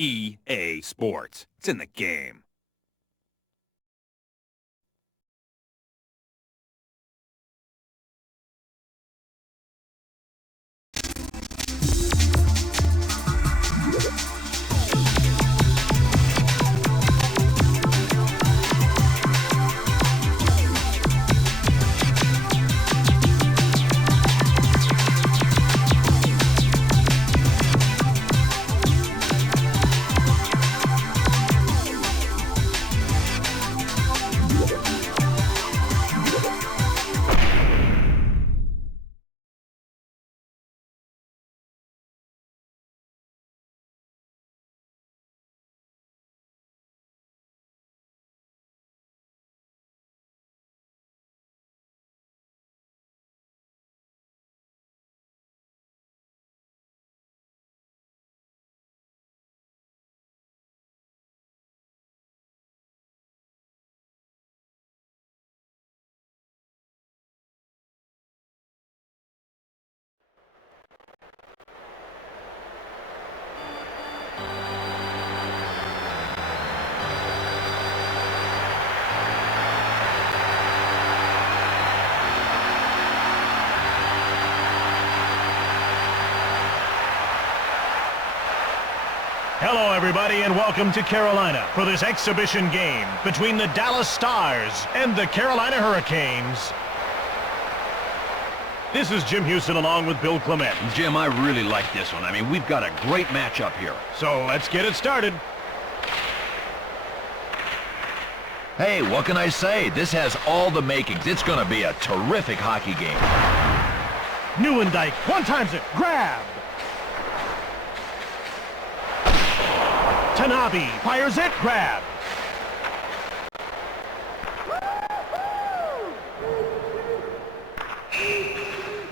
EA Sports. It's in the game. Hello, everybody, and welcome to Carolina for this exhibition game between the Dallas Stars and the Carolina Hurricanes. This is Jim Houston along with Bill Clement. Jim, I really like this one. I mean, we've got a great matchup here. So let's get it started. Hey, what can I say? This has all the makings. It's going to be a terrific hockey game. Neuendijk one-times it. Grab. Tanabe fires it. Grab.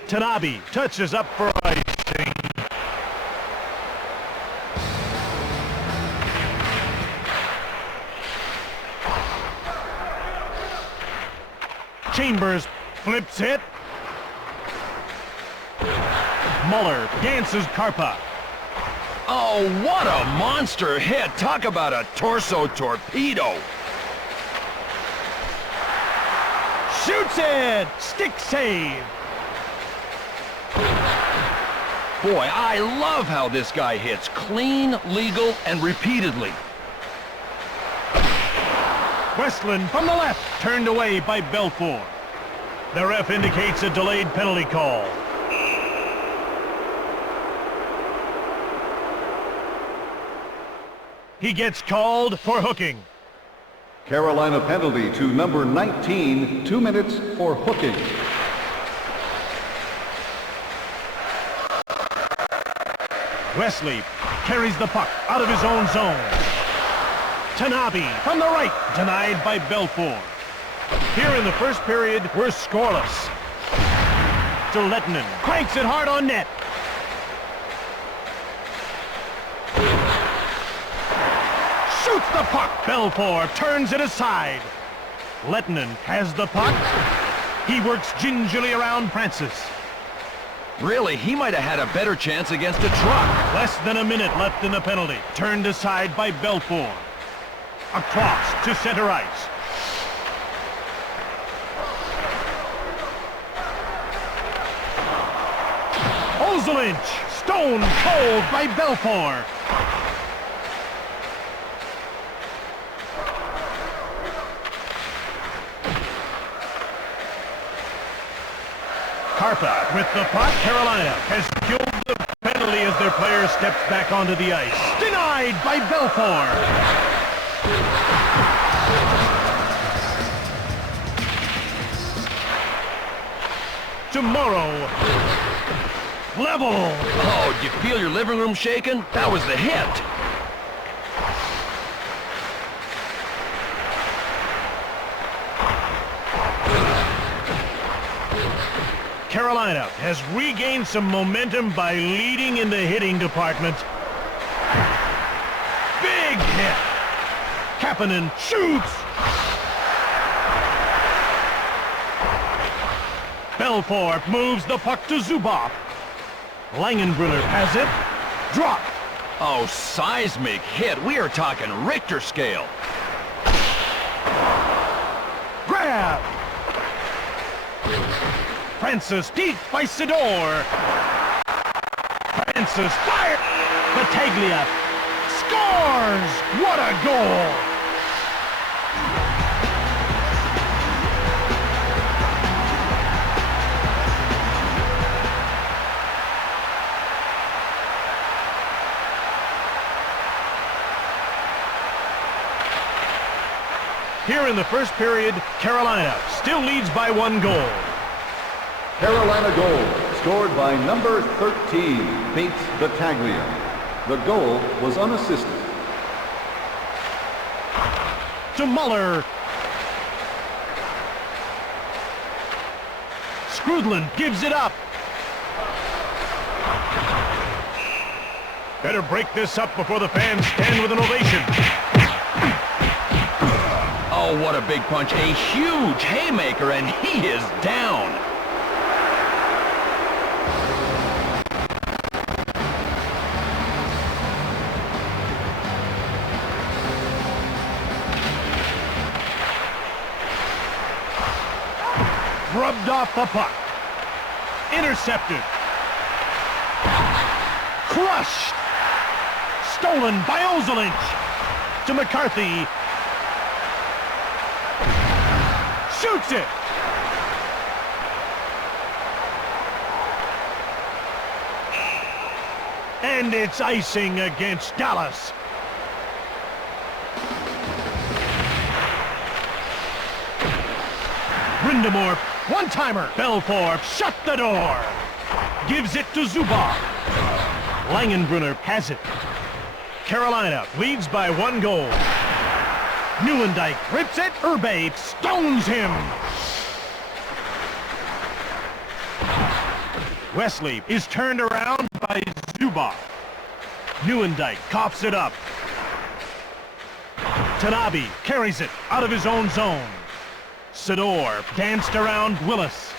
Tanabe touches up for icing. Chambers flips it. Muller dances Karpa. Oh, what a monster hit. Talk about a torso torpedo. Shoots it. Stick save. Boy, I love how this guy hits. Clean, legal, and repeatedly. Westland from the left, turned away by Belfour. The ref indicates a delayed penalty call. He gets called for hooking. Carolina penalty to number 19, 2 minutes for hooking. Wesley carries the puck out of his own zone. Tanabe from the right, denied by Belfour. Here in the first period, we're scoreless. Lettinen cranks it hard on net. Shoots the puck. Belfour turns it aside. Lettinen has the puck. He works gingerly around Francis. Really, he might have had a better chance against a truck. Less than a minute left in the penalty. Turned aside by Belfour. Across to center ice. Ozelinch, stone cold by Belfour. Karpa with the puck. Carolina has secured the penalty as their player steps back onto the ice. Denied by Belfour. Tomorrow. Level. Oh, do you feel your living room shaking? That was the hit. Carolina has regained some momentum by leading in the hitting department. Big hit. Kapanen shoots. Belfour moves the puck to Zubov. Langenbrunner has it. Drop. Oh, seismic hit. We are talking Richter scale. Grab! Francis deep by Sidor. Francis fire! Battaglia scores! What a goal! Here in the first period, Carolina still leads by 1 goal. Carolina goal, scored by number 13, Bates Battaglia. The goal was unassisted. To Muller. Scrudland gives it up. Better break this up before the fans stand with an ovation. Oh, what a big punch. A huge haymaker, and he is down. Rubbed off the puck. Intercepted. Crushed. Stolen by Ozelinch. To McCarthy. Shoots it! And it's icing against Dallas. Brindamore, one-timer. Belfort shut the door. Gives it to Zubov. Langenbrunner has it. Carolina leads by 1 goal. Neuendijk rips it. Urbe stones him. Wesley is turned around by Zubov. Neuendijk coughs it up. Tanabe carries it out of his own zone. Sidor danced around Willis.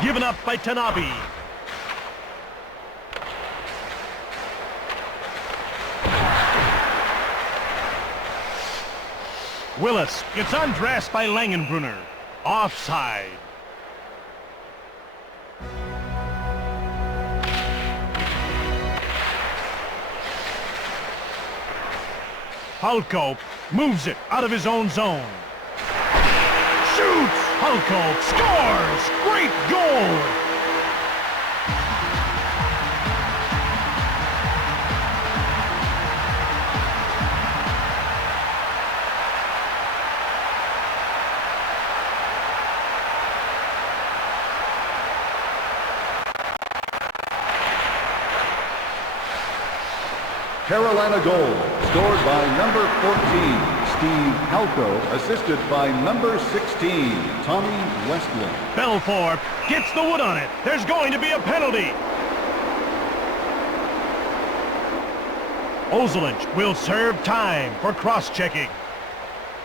Given up by Tanabe. Willis gets undressed by Langenbrunner. Offside. Halko moves it out of his own zone. Shoots! Halko scores! Great goal! Carolina goal, scored by number 14, Steve Halko, assisted by number 16, Tommy Westland. Belfort gets the wood on it. There's going to be a penalty. Ozelinch will serve time for cross-checking.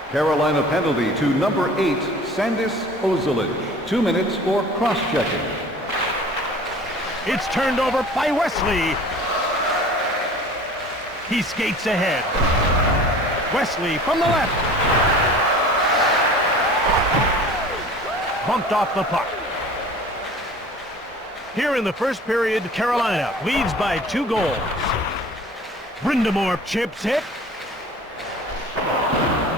Carolina penalty to number 8, Sandis Ozelinch. 2 minutes for cross-checking. It's turned over by Wesley. He skates ahead. Wesley from the left. Bumped off the puck. Here in the first period, Carolina leads by 2 goals. Brindamore chips it.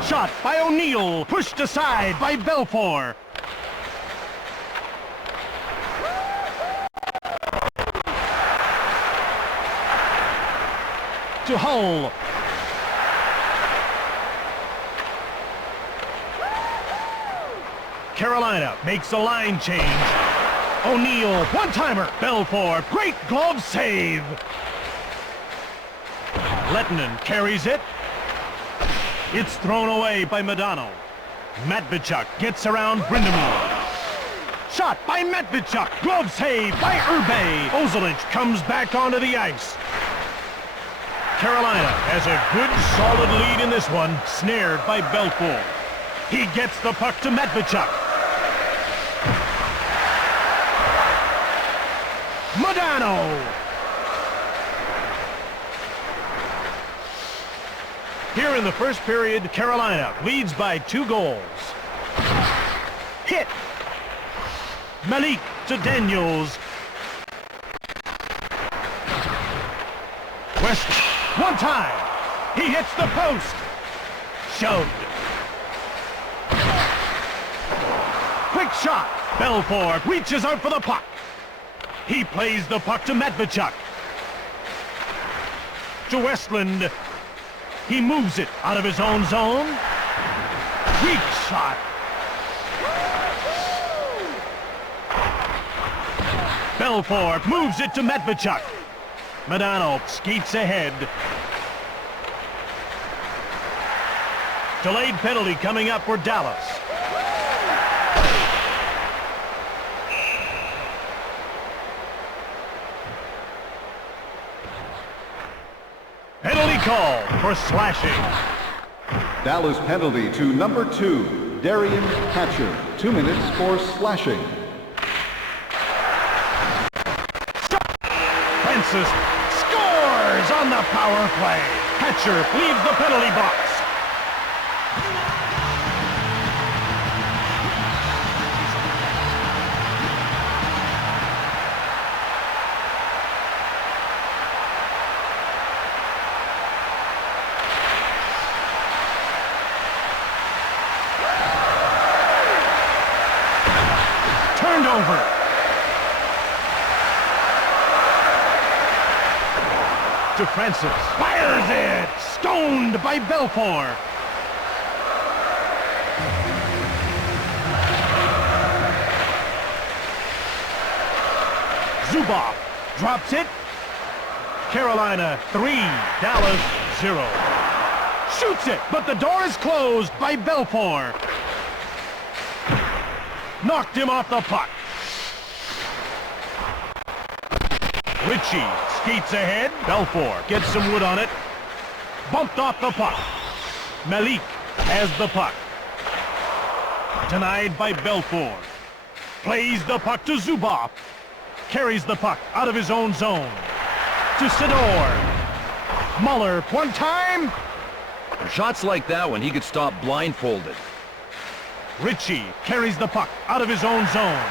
Shot by O'Neill, pushed aside by Belfort. To Hull. Carolina makes a line change. O'Neill, one-timer. Belfort, great glove save. Lettinen carries it. It's thrown away by Madano. Matvichuk gets around Brindamore. Shot by Matvichuk. Glove save by Urbe. Ozelinch comes back onto the ice. Carolina has a good, solid lead in this one, snared by Belfort. He gets the puck to Matvichuk. Madano! Here in the first period, Carolina leads by 2 goals. Hit! Malik to Daniels. West, one time. He hits the post. Shoved. Quick shot. Belfort reaches out for the puck. He plays the puck to Medvedchuk. To Westland. He moves it out of his own zone. Weak shot. Belfort moves it to Medvedchuk. Medano skates ahead. Delayed penalty coming up for Dallas. Penalty call for slashing. Dallas penalty to number 2, Darian Hatcher. 2 minutes for slashing. Francis scores on the power play. Hatcher leaves the penalty box. Turned over. To Francis. Fires it! Stoned by Belfort. Zubov drops it. Carolina 3, Dallas 0. Shoots it, but the door is closed by Belfort. Knocked him off the puck. Ritchie skates ahead. Belfort gets some wood on it. Bumped off the puck. Malik has the puck. Denied by Belfort. Plays the puck to Zubov. Carries the puck out of his own zone. To Sidor. Muller, one time. Shots like that one, he could stop blindfolded. Ritchie carries the puck out of his own zone.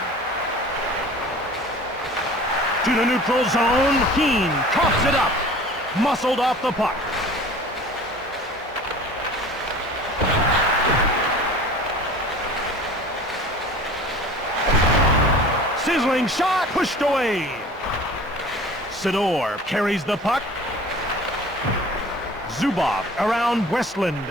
To the neutral zone. Keane coughs it up. Muscled off the puck. Sizzling shot, pushed away. Sidor carries the puck. Zubov around Westland.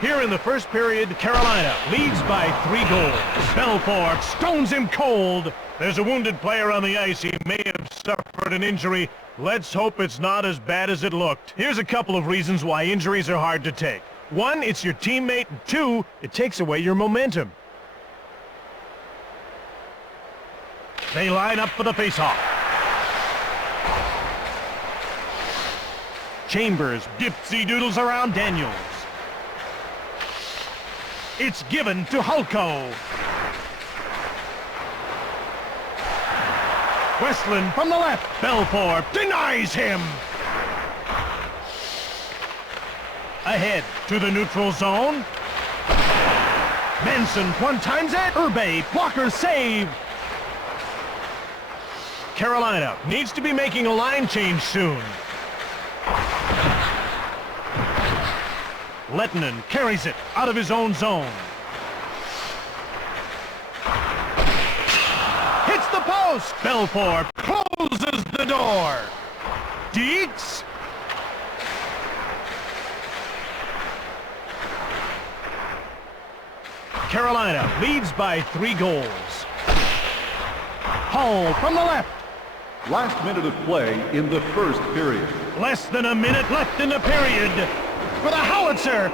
Here in the first period, Carolina leads by 3 goals. Belfort stones him cold. There's a wounded player on the ice. He may have suffered an injury. Let's hope it's not as bad as it looked. Here's a couple of reasons why injuries are hard to take. 1, it's your teammate. 2, it takes away your momentum. They line up for the faceoff. Chambers dipsy-doodles around Daniels. It's given to Hulko. Westland from the left. Belfort denies him. Ahead to the neutral zone. Manson one-times it. Urbe, blocker save. Carolina needs to be making a line change soon. Lettinen carries it out of his own zone. Hits the post. Belfort closes the door. Deeks. Carolina leads by 3 goals. Hull from the left. Last minute of play in the first period. Less than a minute left in the period. For the howitzer.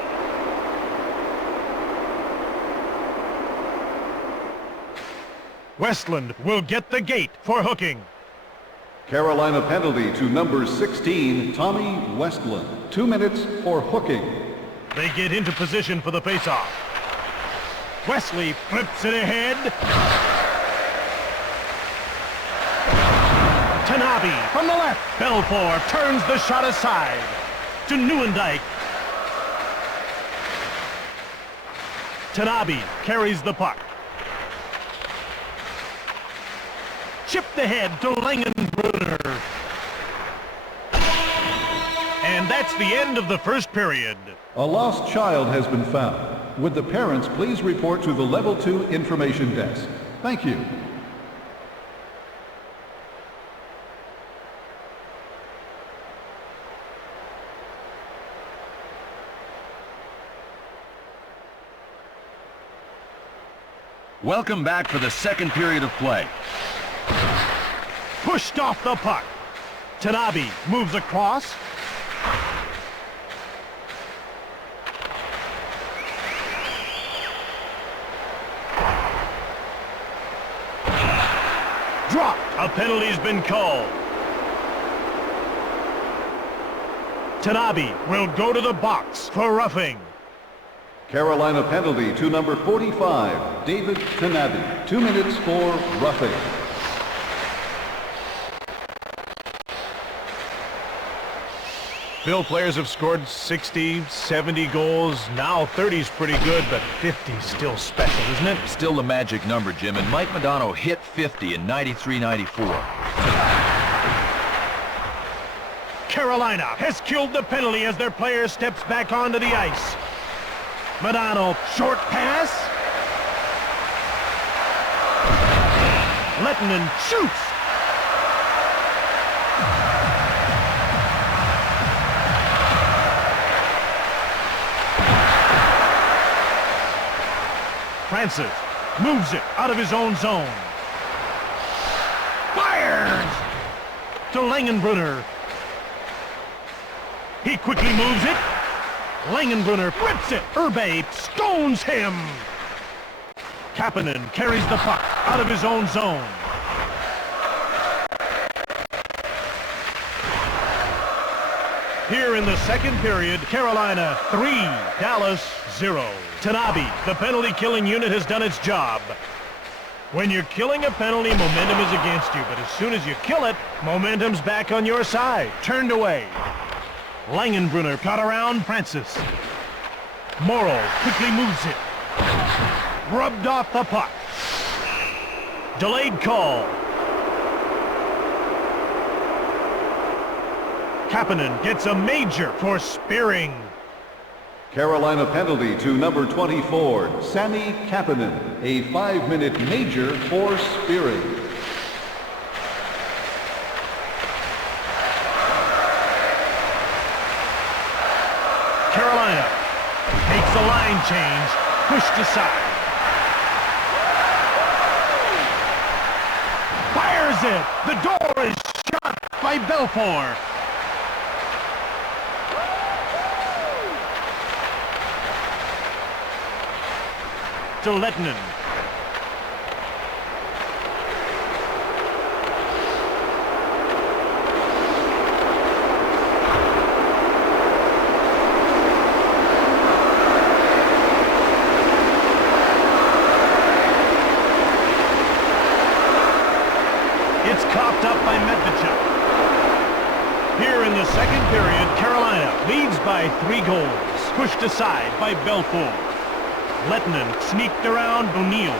Westland will get the gate for hooking. Carolina penalty to number 16, Tommy Westland. 2 minutes for hooking. They get into position for the faceoff. Wesley flips it ahead. Tanabe from the left. Belfort turns the shot aside to Neuendijk. Tanabe carries the puck. Chipped ahead to Langenbrunner. And that's the end of the first period. A lost child has been found. Would the parents please report to the Level 2 Information Desk? Thank you. Welcome back for the second period of play. Pushed off the puck. Tanabe moves across. Dropped. A penalty's been called. Tanabe will go to the box for roughing. Carolina penalty to number 45, David Tanabe. 2 minutes for roughing. Bill players have scored 60, 70 goals. Now 30's pretty good, but 50's still special, isn't it? Still the magic number, Jim, and Mike Modano hit 50 in 93-94. Carolina has killed the penalty as their player steps back onto the ice. Modano, short pass. Lettinen shoots. Francis moves it out of his own zone. Fires! To Langenbrunner. He quickly moves it. Langenbrunner rips it. Urbe stones him. Kapanen carries the puck out of his own zone. Here in the second period, Carolina 3, Dallas 0. Tanabe, the penalty-killing unit, has done its job. When you're killing a penalty, momentum is against you, but as soon as you kill it, momentum's back on your side. Turned away. Langenbrunner got around Francis. Morrow quickly moves it. Rubbed off the puck. Delayed call. Kapanen gets a major for spearing. Carolina penalty to number 24, Sami Kapanen. A 5-minute major for spearing. Carolina makes a line change, pushed aside. Fires it! The door is shut by Belfour. To Lettinen. It's coughed up by Medvedchuk. Here in the second period, Carolina leads by 3 goals. Pushed aside by Belfour. Lettinen sneaked around O'Neill.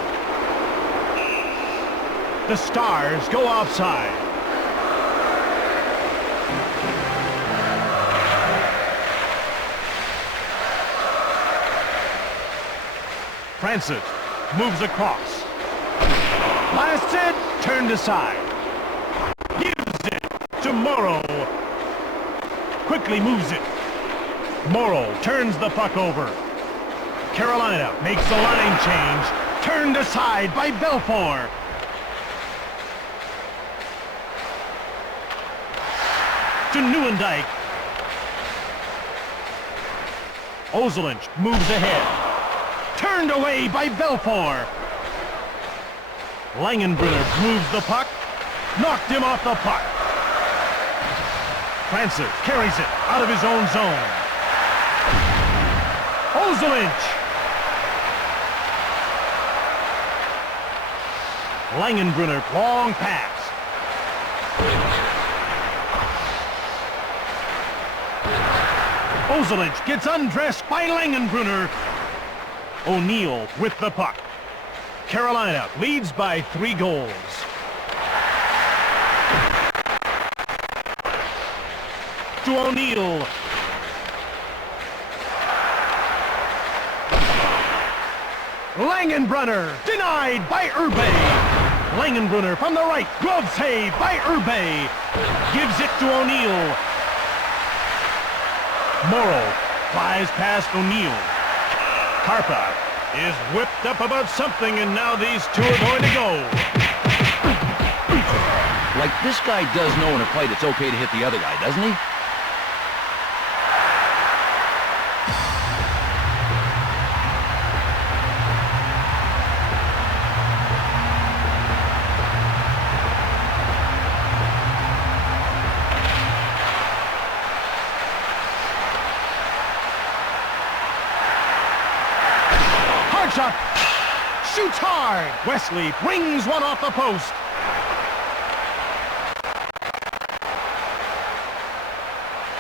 The Stars go offside. Francis moves across. Blasted, turned aside. Gives it to Morrow. Quickly moves it. Morrow turns the puck over. Carolina makes a line change. Turned aside by Belfour. To Nieuwendyk. Ozelinch moves ahead. Turned away by Belfour. Langenbrunner moves the puck. Knocked him off the puck. Francis carries it out of his own zone. Ozelinch. Langenbrunner, long pass. Ozelinch gets undressed by Langenbrunner. O'Neill with the puck. Carolina leads by 3 goals. To O'Neill. Langenbrunner denied by Urbe. Langenbrunner from the right, glove save by Urbe. Gives it to O'Neill. Morrow flies past O'Neill. Karpa is whipped up about something, and now these two are going to go. Like, this guy does know in a fight it's okay to hit the other guy, doesn't he? Shot. Shoots hard. Wesley brings one off the post.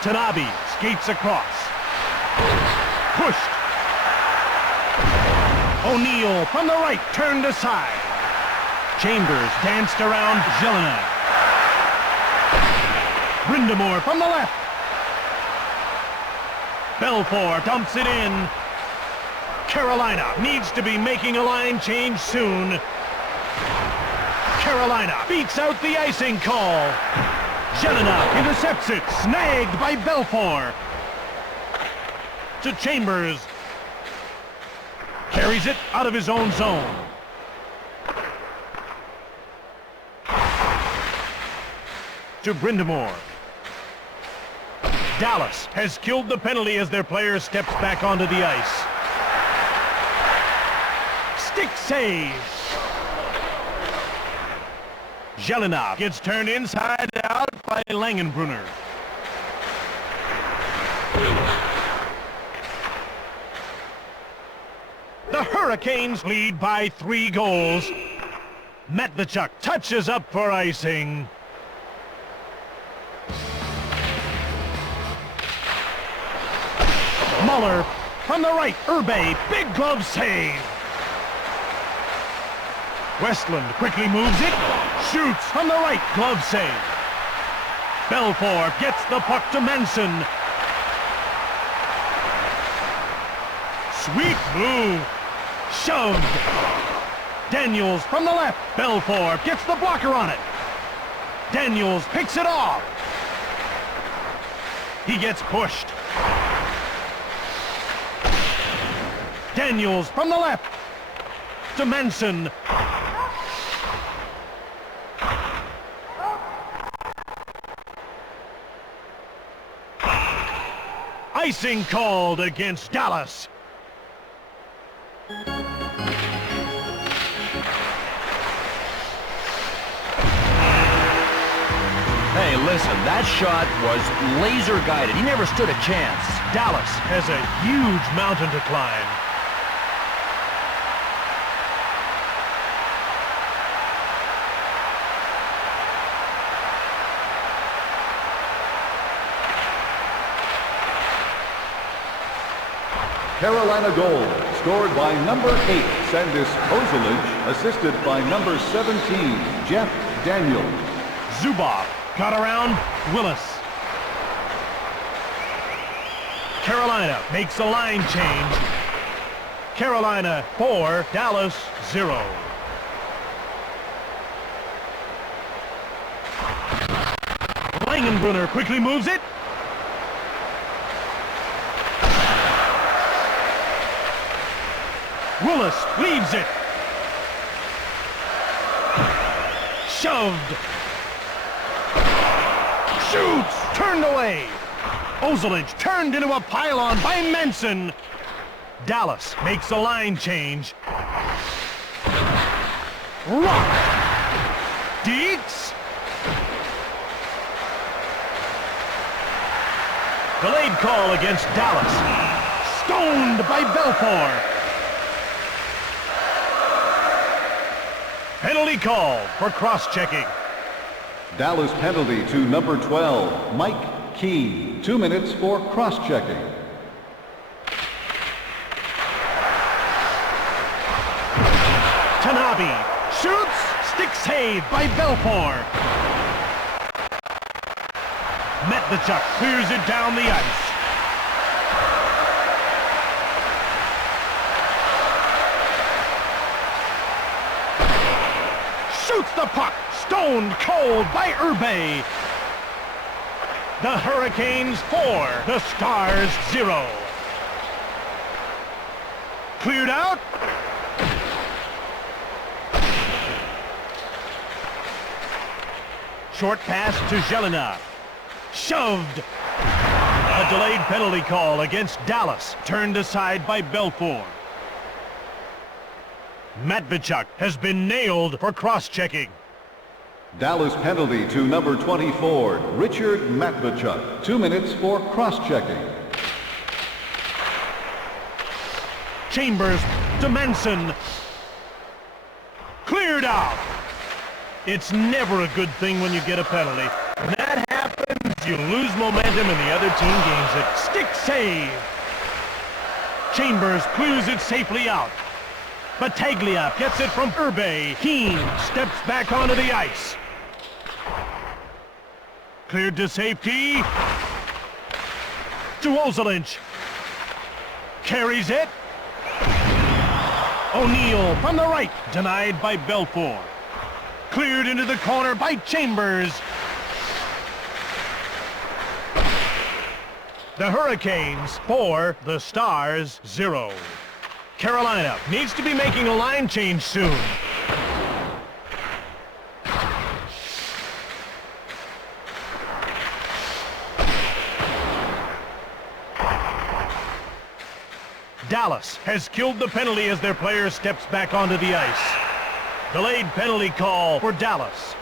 Tanabe skates across. Pushed. O'Neill from the right, turned aside. Chambers danced around Jelena. Brindamore from the left. Belfour dumps it in. Carolina needs to be making a line change soon. Carolina beats out the icing call. Jelena intercepts it, snagged by Belfour. To Chambers. Carries it out of his own zone. To Brindamore. Dallas has killed the penalty as their player steps back onto the ice. Stick save. Jelena gets turned inside out by Langenbrunner. The Hurricanes lead by 3 goals. Matvichuk touches up for icing. Muller from the right, Urbe, big glove save. Westland quickly moves it, shoots from the right, glove save. Belfour gets the puck to Manson. Sweet move, shoved. Daniels from the left, Belfour gets the blocker on it. Daniels picks it off. He gets pushed. Daniels from the left to Manson. Icing called against Dallas. Hey, listen, that shot was laser guided. He never stood a chance. Dallas has a huge mountain to climb. Carolina goal, scored by number 8, Sandis Kozelic, assisted by number 17, Jeff Daniels. Zubov got around Willis. Carolina makes a line change. Carolina 4, Dallas 0. Langenbrunner quickly moves it. Willis leaves it. Shoved. Shoots! Turned away. Ozolic turned into a pylon by Manson. Dallas makes a line change. Rock. Dietz. Delayed call against Dallas. Stoned by Belfour. Penalty call for cross-checking. Dallas penalty to number 12, Mike Keane. 2 minutes for cross-checking. Tanabe shoots. Stick save by Belfour. Medvedchuk clears it down the ice. Shoots the puck. Stoned cold by Urbe. The Hurricanes 4, the Stars 0. Cleared out. Short pass to Jelena. Shoved. A delayed penalty call against Dallas, turned aside by Belfour. Medvedchuk has been nailed for cross-checking. Dallas penalty to number 24, Richard Medvedchuk. 2 minutes for cross-checking. Chambers to Manson. Cleared out. It's never a good thing when you get a penalty. When that happens, you lose momentum and the other team gains it. Stick save. Chambers clears it safely out. Battaglia gets it from Urbe. Keane steps back onto the ice. Cleared to safety. To Ozelinch. Carries it. O'Neill from the right. Denied by Belfour. Cleared into the corner by Chambers. The Hurricanes 4, the Stars 0. Carolina needs to be making a line change soon. Dallas has killed the penalty as their player steps back onto the ice. Delayed penalty call for Dallas.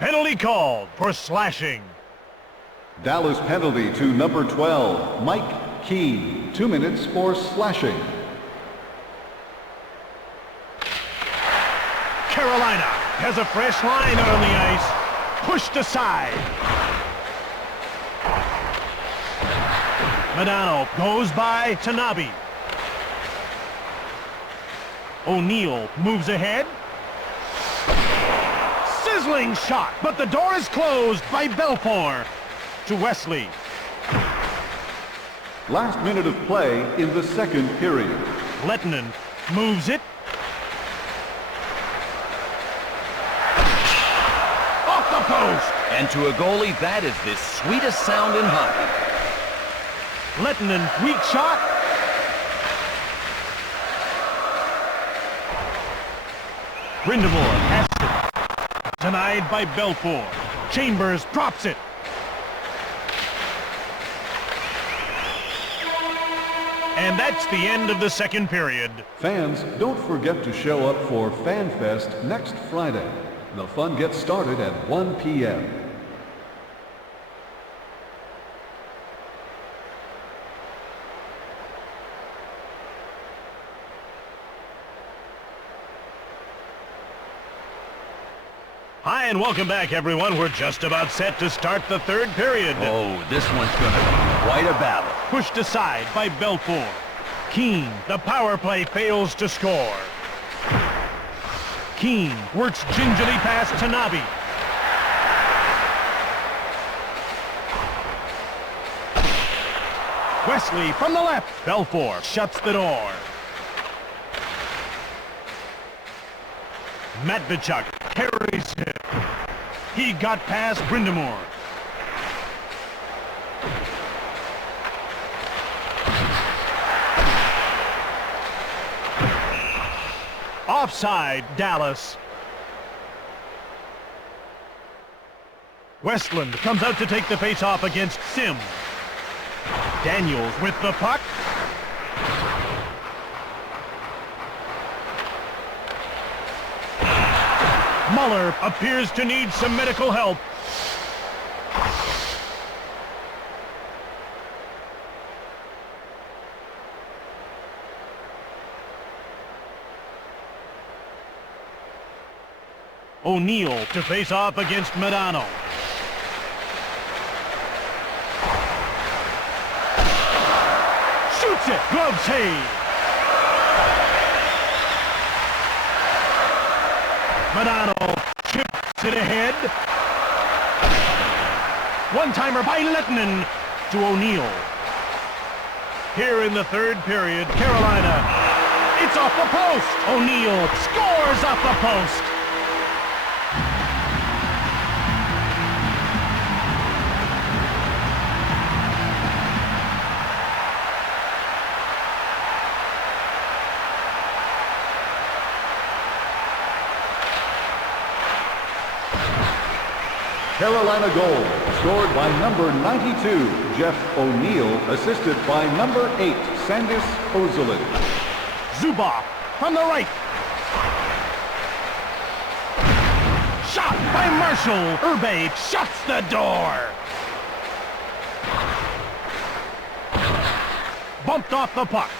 Penalty called for slashing. Dallas penalty to number 12, Mike Keane. 2 minutes for slashing. Carolina has a fresh line out on the ice. Pushed aside. Madano goes by Tanabe. O'Neill moves ahead. Sizzling shot, but the door is closed by Belfour. To Wesley. Last minute of play in the second period. Lettinen moves it. Off the post. And to a goalie, that is the sweetest sound in hockey. Lettinen, weak shot. Brindamore has it. Denied by Belfour. Chambers drops it. And that's the end of the second period. Fans, don't forget to show up for FanFest next Friday. The fun gets started at 1 p.m. Hi, and welcome back, everyone. We're just about set to start the third period. Oh, this one's going to be quite a battle. Pushed aside by Belfour. Keane, the power play fails to score. Keane works gingerly past Tanabe. Wesley from the left. Belfour shuts the door. Medvedchuk carries him. He got past Brindamore. Offside, Dallas. Westland comes out to take the face-off against Sim. Daniels with the puck. Muller appears to need some medical help. O'Neill to face off against Madano. Shoots it. Glove save. Madano chips it ahead. One-timer by Lettinen to O'Neill. Here in the third period, Carolina. It's off the post. O'Neill scores off the post. Carolina goal, scored by number 92, Jeff O'Neill, assisted by number 8, Sandis Ozolin. Zuboff from the right. Shot by Marshall. Urbe shuts the door. Bumped off the puck.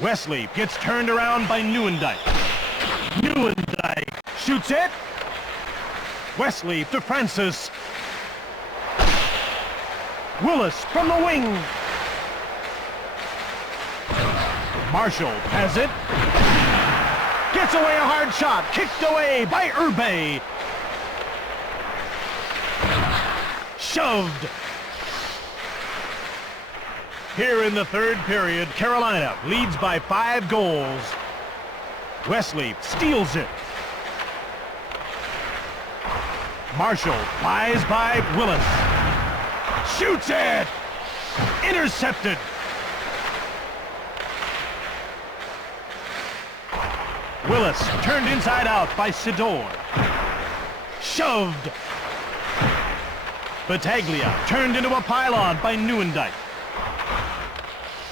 Wesley gets turned around by Nieuwendyk. Nieuwendyk shoots it. Wesley to Francis. Willis from the wing. Marshall has it. Gets away a hard shot. Kicked away by Urbe. Shoved. Here in the third period, Carolina leads by 5 goals. Wesley steals it. Marshall flies by Willis. Shoots it! Intercepted! Willis turned inside out by Sidor. Shoved! Battaglia turned into a pylon by Nieuwendyk.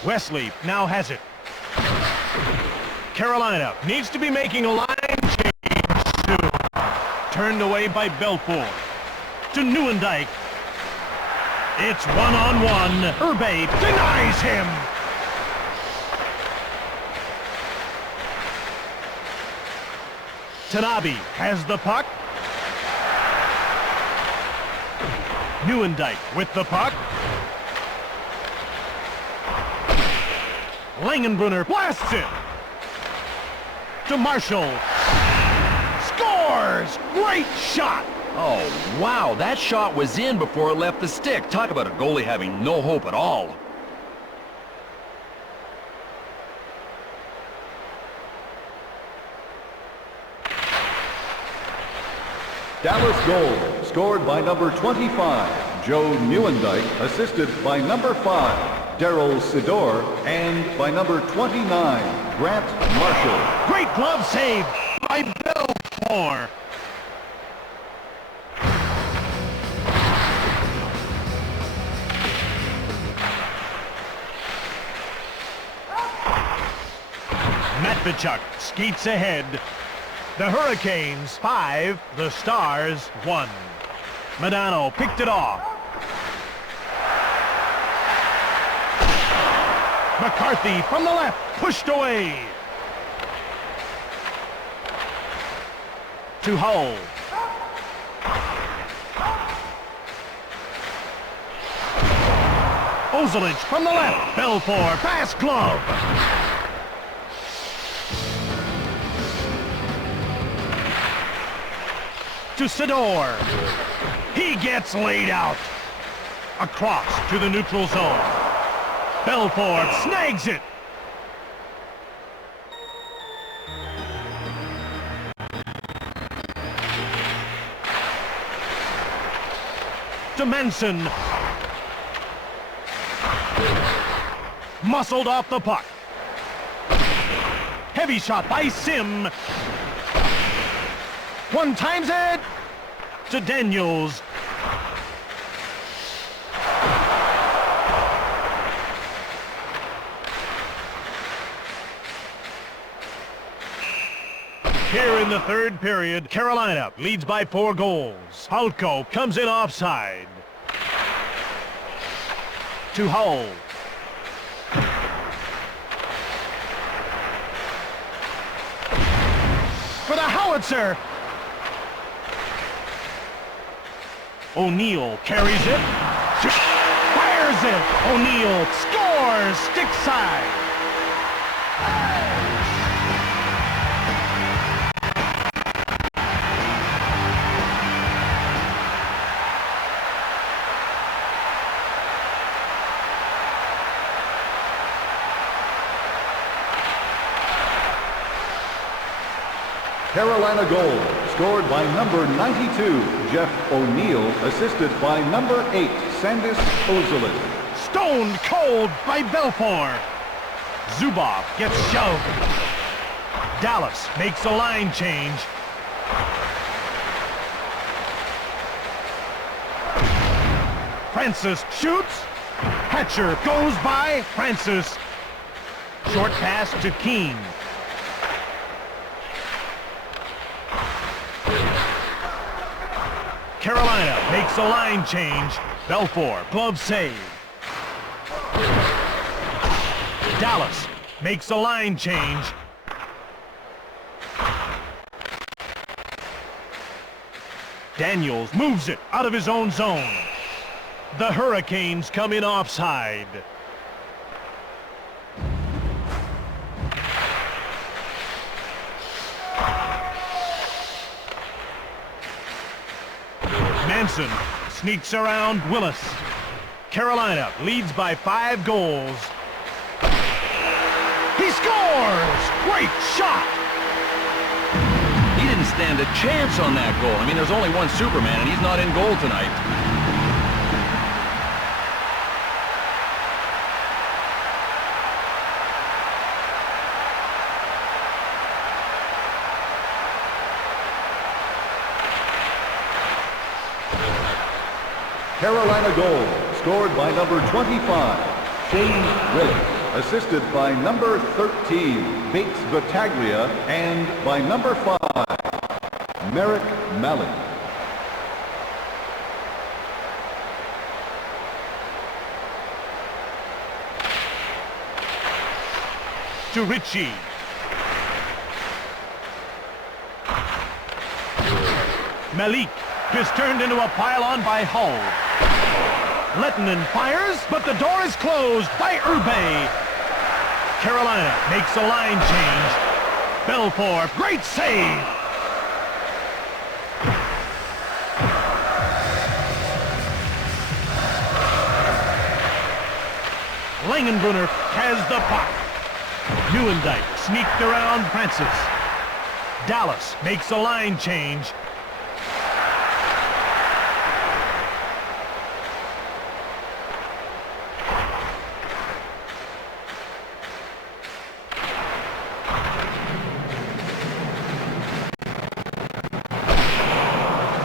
Wesley now has it. Carolina needs to be making a line change soon. Turned away by Belfort. To Nieuwendyk. It's one-on-one. Urbe denies him. Tanabe has the puck. Nieuwendyk with the puck. Langenbrunner blasts it. To Marshall. Scores! Great shot! Oh, wow, that shot was in before it left the stick. Talk about a goalie having no hope at all. Dallas goal, scored by number 25, Joe Nieuwendyk, assisted by number 5, Daryl Sidor, and by number 29, Grant Marshall. Great glove save by Belfort. Matvichuk skates ahead. The Hurricanes 5, the Stars 1. Madano picked it off. McCarthy from the left, pushed away. To Hull. Ozolic from the left, Belfort, pass glove. To Sidor. He gets laid out. Across to the neutral zone. Belfort snags it. To Manson. Muscled off the puck. Heavy shot by Sim. One times it to Daniels. Here in the third period, Carolina leads by 4 goals. Halko comes in offside. To Hull. For the howitzer. O'Neill carries it. Fires it. O'Neill scores. Stick side. Carolina goal, scored by number 92, Jeff O'Neill, assisted by number 8, Sandis Ozolin. Stoned cold by Belfour. Zubov gets shoved. Dallas makes a line change. Francis shoots. Hatcher goes by Francis. Short pass to Keene. Carolina makes a line change. Belfour, glove save. Dallas makes a line change. Daniels moves it out of his own zone. The Hurricanes come in offside. Manson sneaks around Willis. Carolina leads by 5 goals. He scores! Great shot! He didn't stand a chance on that goal. I mean, there's only one Superman, and he's not in goal tonight. Carolina goal, scored by number 25, Shane Willis, assisted by number 13, Bates Battaglia, and by number 5, Merrick Mallon. To Ritchie. Malik is turned into a pylon by Hull. Lettinen fires, but the door is closed by Urbe. Carolina makes a line change. Belfour, great save! Langenbrunner has the puck. Neuendijk sneaked around Francis. Dallas makes a line change.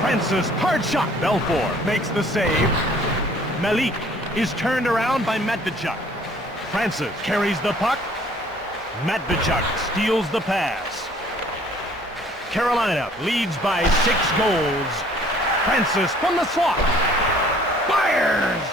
Francis, hard shot. Belfour makes the save. Malik is turned around by Matvichuk. Francis carries the puck. Matvichuk steals the pass. Carolina leads by 6 goals. Francis from the slot. Fires!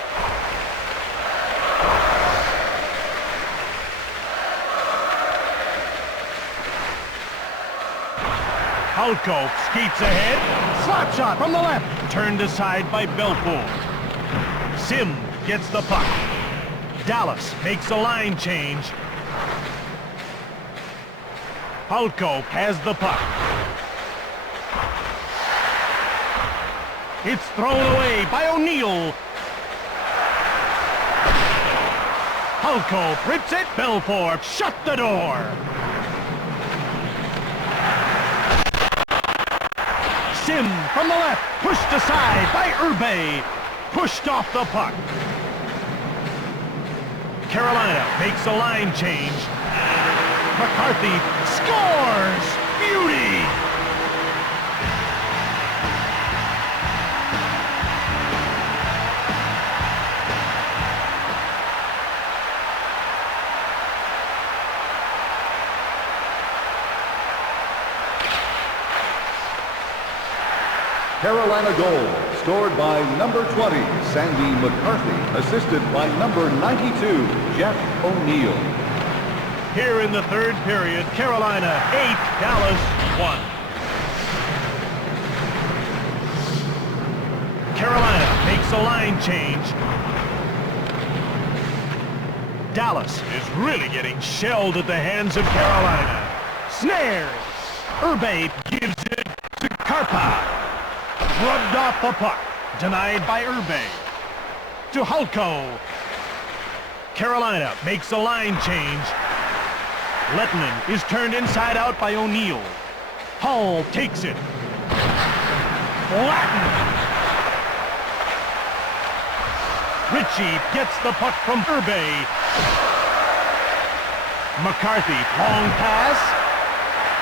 Halko skates ahead. Slap shot from the left. Turned aside by Belfour. Sim gets the puck. Dallas makes a line change. Halko has the puck. It's thrown away by O'Neill. Halko rips it. Belfour shut the door. Sim from the left, pushed aside by Urbe. Pushed off the puck. Carolina makes a line change. McCarthy scores! Beauty! Carolina goal, scored by number 20, Sandy McCarthy, assisted by number 92, Jeff O'Neill. Here in the third period, Carolina 8, Dallas 1. Carolina makes a line change. Dallas is really getting shelled at the hands of Carolina. Snares! Urbe gives it to Karpa. Rubbed off the puck. Denied by Urbe. To Halko. Carolina makes a line change. Lettinen is turned inside out by O'Neill. Hull takes it. Latin. Ritchie gets the puck from Irbe. McCarthy, long pass.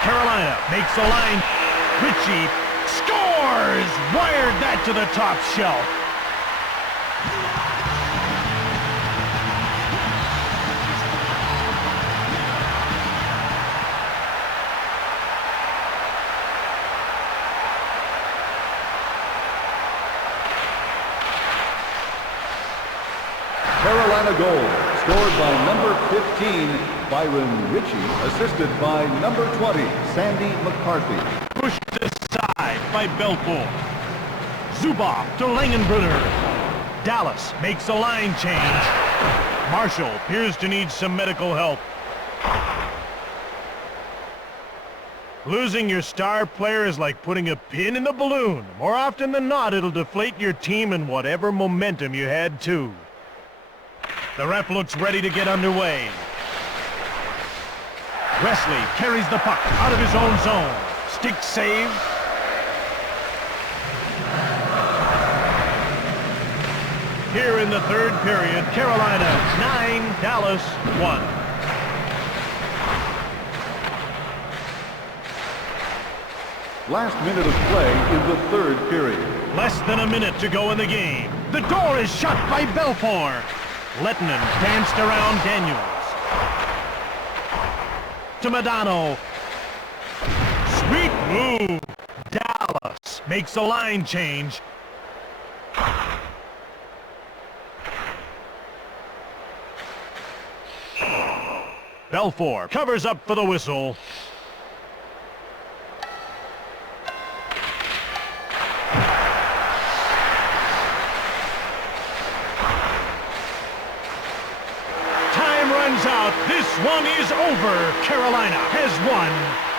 Carolina makes a line. Ritchie scores! Wired that to the top shelf. Carolina goal, scored by number 15, Byron Ritchie, assisted by number 20, Sandy McCarthy. Pushed aside by Belfour. Zuboff to Langenbrunner. Dallas makes a line change. Marshall appears to need some medical help. Losing your star player is like putting a pin in the balloon. More often than not, it'll deflate your team and whatever momentum you had too. The ref looks ready to get underway. Wesley carries the puck out of his own zone. Stick save. Here in the third period, Carolina 9, Dallas 1. Last minute of play in the third period. Less than a minute to go in the game. The door is shut by Belfour. Lettinen danced around Daniels. To Madano. Sweet move. Dallas makes a line change. Belfour covers up for the whistle. Time runs out. This one is over. Carolina has won.